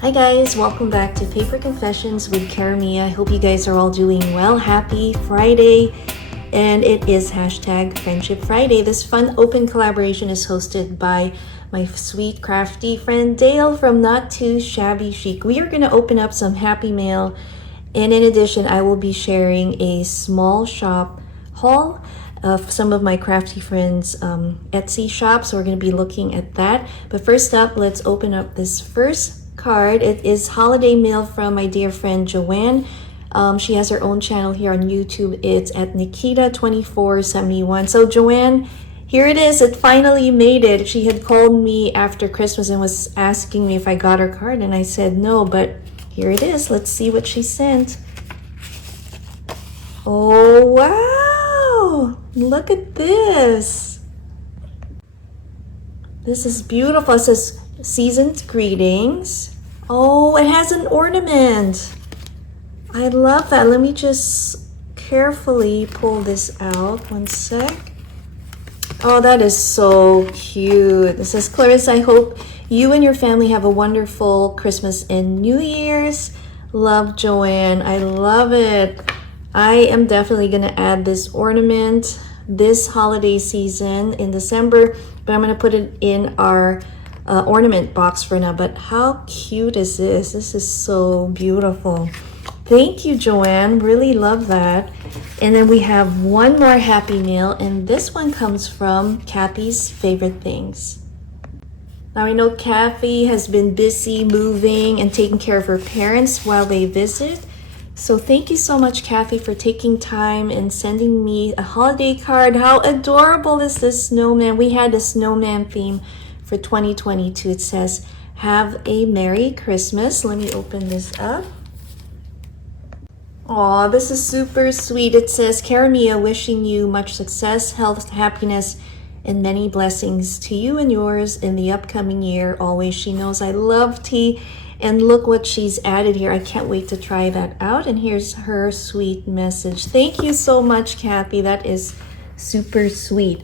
Hi guys, welcome back to Paper Confessions with Karamia. I hope you guys are all doing well. Happy Friday, and it is hashtag Friendship Friday. This fun open collaboration is hosted by my sweet crafty friend Dale from Not Too Shabby Chic. We are going to open up some Happy Mail, and in addition, I will be sharing a small shop haul of some of my crafty friends' Etsy shops. So we're going to be looking at that. But first up, let's open up this first card. It is holiday mail from my dear friend Joanne. She has her own channel here on YouTube. It's at Nikita2471. So Joanne, here it is. It finally made it. She had called me after Christmas and was asking me if I got her card, and I said no, but here it is. Let's see what she sent. Oh wow, look at this. This is beautiful. It says seasoned greetings. Oh, it has an ornament. I love that. Let me just carefully pull this out. One sec. Oh, that is so cute. It says, Clarissa, I hope you and your family have a wonderful Christmas and New Year's. Love, Joanne. I love it. I am definitely going to add this ornament this holiday season in December, but I'm going to put it in our ornament box for now. But how cute is this? This is so beautiful. Thank you, Joanne. Really love that. And then we have one more Happy Mail, and this one comes from Kathy's Favorite Things. Now I know Kathy has been busy moving and taking care of her parents while they visit. So thank you so much, Kathy, for taking time and sending me a holiday card. How adorable is this snowman? We had a snowman theme for 2022. It says, have a Merry Christmas. Let me open this up. Aw, this is super sweet. It says, Karamia, wishing you much success, health, happiness, and many blessings to you and yours in the upcoming year. Always, she knows I love tea. And look what she's added here. I can't wait to try that out. And here's her sweet message. Thank you so much, Kathy. That is super sweet.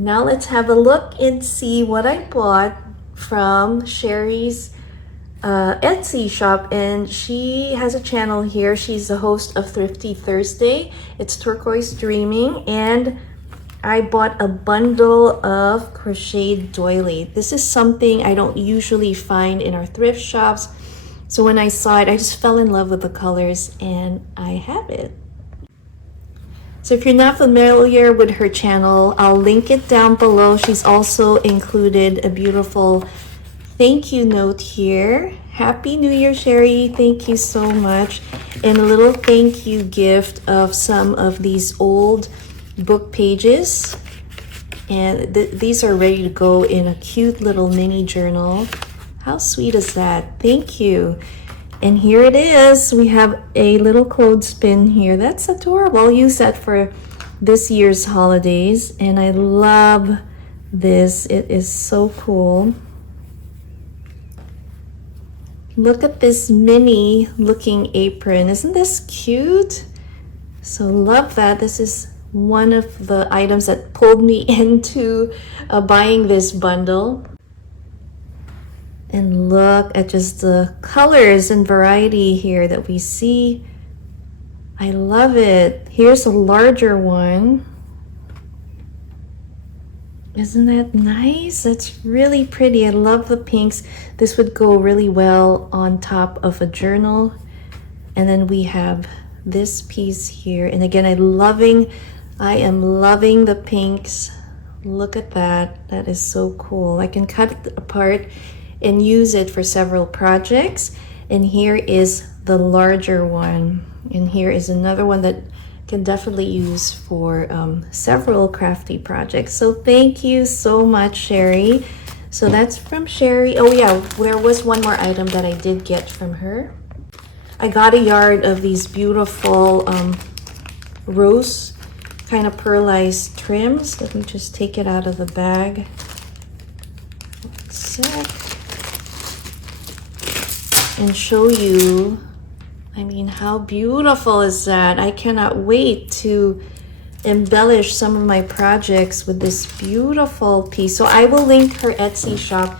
Now let's have a look and see what I bought from Sherry's Etsy shop. And she has a channel here. She's the host of Thrifty Thursday. It's Turquoise Dreaming. And I bought a bundle of crocheted doily. This is something I don't usually find in our thrift shops. So when I saw it, I just fell in love with the colors, and I have it. So if you're not familiar with her channel, I'll link it down below. She's also included a beautiful thank you note here. Happy New Year, Sherry. Thank you so much. And a little thank you gift of some of these old book pages, and these are ready to go in a cute little mini journal. How sweet is that? Thank you. And here it is. We have a little clothespin here. That's adorable. I'll use that for this year's holidays, and I love this. It is so cool. Look at this mini looking apron. Isn't this cute? So love that. This is one of the items that pulled me into buying this bundle. And look at just the colors and variety here that we see. I love it. Here's a larger one. Isn't that nice? That's really pretty. I love the pinks. This would go really well on top of a journal. And then we have this piece here. And again, I am loving the pinks. Look at that. That is so cool. I can cut it apart and use it for several projects. And here is the larger one. And here is another one that can definitely use for several crafty projects. So thank you so much, Sherry. So that's from Sherry. Oh yeah, there was one more item that I did get from her. I got a yard of these beautiful rose kind of pearlized trims. Let me just take it out of the bag. One sec. And show you, I mean, how beautiful is that? I cannot wait to embellish some of my projects with this beautiful piece. So I will link her Etsy shop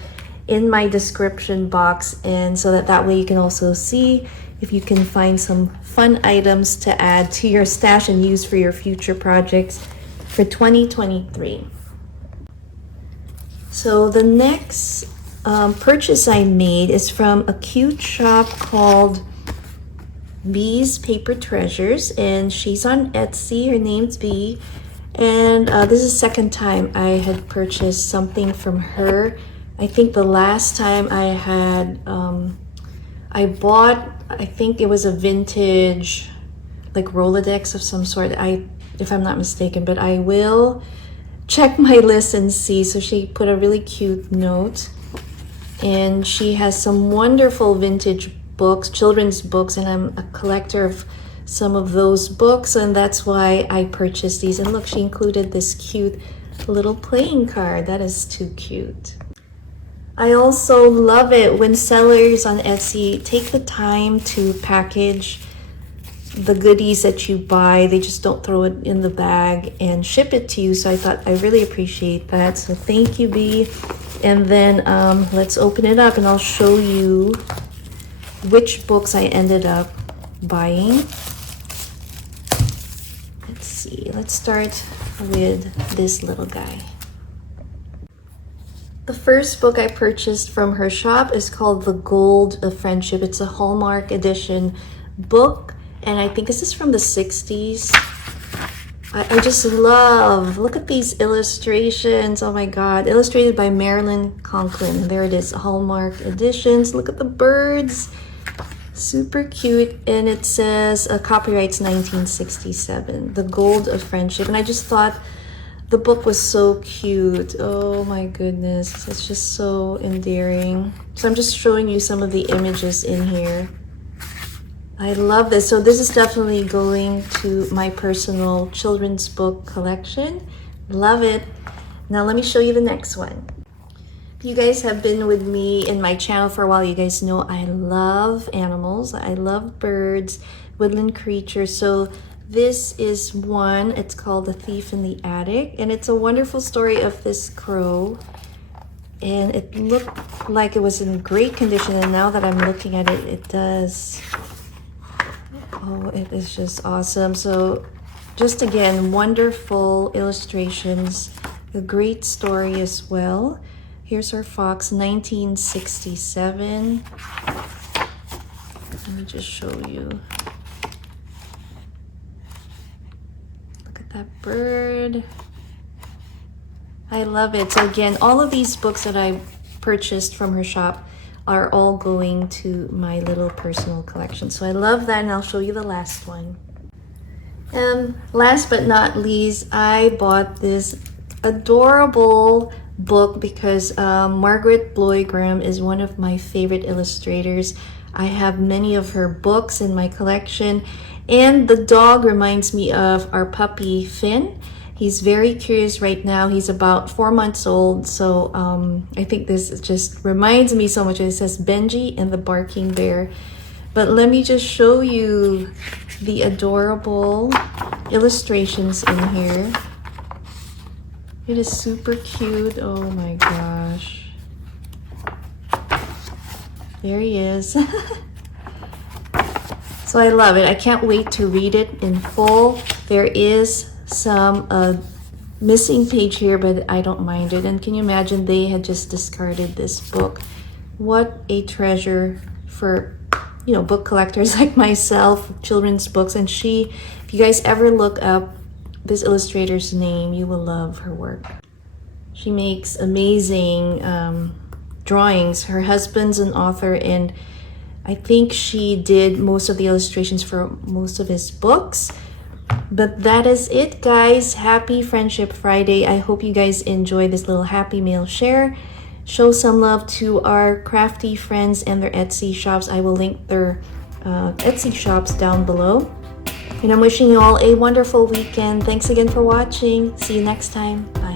in my description box, and so that way you can also see if you can find some fun items to add to your stash and use for your future projects for 2023. So the next purchase I made is from a cute shop called Bee's Paper Treasures, and she's on Etsy. Her name's Bee, and this is the second time I had purchased something from her. I think the last time I had I bought, I think it was a vintage like Rolodex of some sort, if I'm not mistaken, but I will check my list and see. So she put a really cute note, and she has some wonderful vintage books, children's books, and I'm a collector of some of those books, and that's why I purchased these. And look, she included this cute little playing card. That is too cute. I also love it when sellers on Etsy take the time to package the goodies that you buy. They just don't throw it in the bag and ship it to you. So I thought I really appreciate that. So thank you, Bee. And then let's open it up and I'll show you which books I ended up buying. Let's see. Let's start with this little guy. The first book I purchased from her shop is called The Gold of Friendship. It's a Hallmark edition book, and I think this is from the 60s. I just love, look at these illustrations. Oh my God, illustrated by Marilyn Conklin. There it is, Hallmark editions. Look at the birds, super cute. And it says copyright's 1967, The Gold of Friendship. And I just thought the book was so cute. Oh my goodness, it's just so endearing. So I'm just showing you some of the images in here. I love this. So this is definitely going to my personal children's book collection. Love it. Now let me show you the next one. If you guys have been with me in my channel for a while, you guys know I love animals. I love birds, woodland creatures. So this is one, it's called The Thief in the Attic, and it's a wonderful story of this crow. And it looked like it was in great condition, and now that I'm looking at it, it does. Oh, it is just awesome. So just again, wonderful illustrations, a great story as well. Here's our fox, 1967. Let me just show you. Look at that bird. I love it. So again, all of these books that I purchased from her shop are all going to my little personal collection. So I love that, and I'll show you the last one. And last but not least, I bought this adorable book because Margaret Bloy Graham is one of my favorite illustrators. I have many of her books in my collection, and the dog reminds me of our puppy Finn. He's very curious right now. He's about 4 months old. So I think this just reminds me so much. It says Benji and the Barking Bear. But let me just show you the adorable illustrations in here. It is super cute. Oh my gosh. There he is. So I love it. I can't wait to read it in full. There is some missing page here, but I don't mind it. And can you imagine, they had just discarded this book. What a treasure for, you know, book collectors like myself, children's books. And she, if you guys ever look up this illustrator's name, you will love her work. She makes amazing drawings. Her husband's an author, and I think she did most of the illustrations for most of his books. But that is it, guys. Happy Friendship Friday. I hope you guys enjoy this little Happy Mail share. Show some love to our crafty friends and their Etsy shops. I will link their Etsy shops down below. And I'm wishing you all a wonderful weekend. Thanks again for watching. See you next time. Bye.